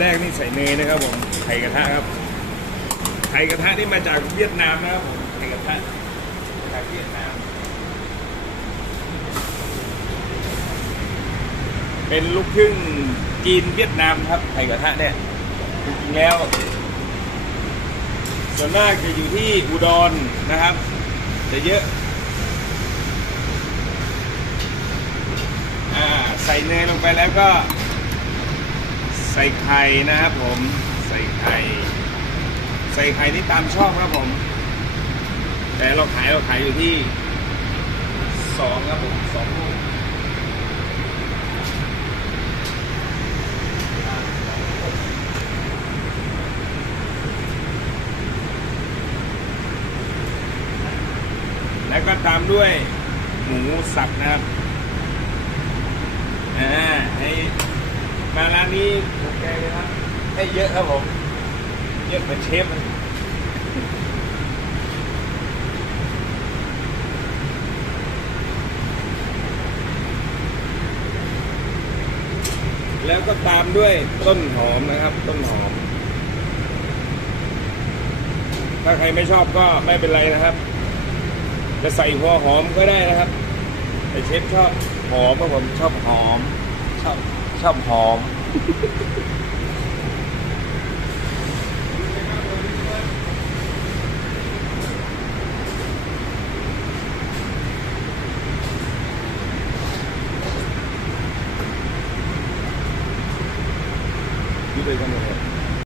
แรกนี่ใส่เนยนะครับผมไข่กระทะครับไข่กระทะนี่มาจากเวียดนามนะครับผมไข่กระทะจากเวียดนาม เป็นลูกครึ่งจีนเวียดนามครับไข่กระทะเนี่ยจริงๆแล้วส่วนมากจะอยู่ที่อุดรนะครับ จะเยอะอ่าใส่เนยลงไปแล้วก็ ใส่ไข่นะครับผมใส่ไข่ใส่ไข่นี่ตามชอบครับผม แต่เราขายเราขายอยู่ที่สองครับผมสองลูกแล้วก็ตามด้วยหมูสับนะครับ อ่า ให้ มาร้านนี้ถูกใจเลยครับให้เยอะครับผม เยอะเหมือนเชฟเลยแล้วก็ตามด้วยต้นหอมนะครับ ต้นหอม ถ้าใครไม่ชอบก็ไม่เป็นไรนะครับ จะใส่หัวหอมก็ได้นะครับ แต่เชฟชอบหอมครับผมชอบหอมชอบ ชอบหอม như vậy con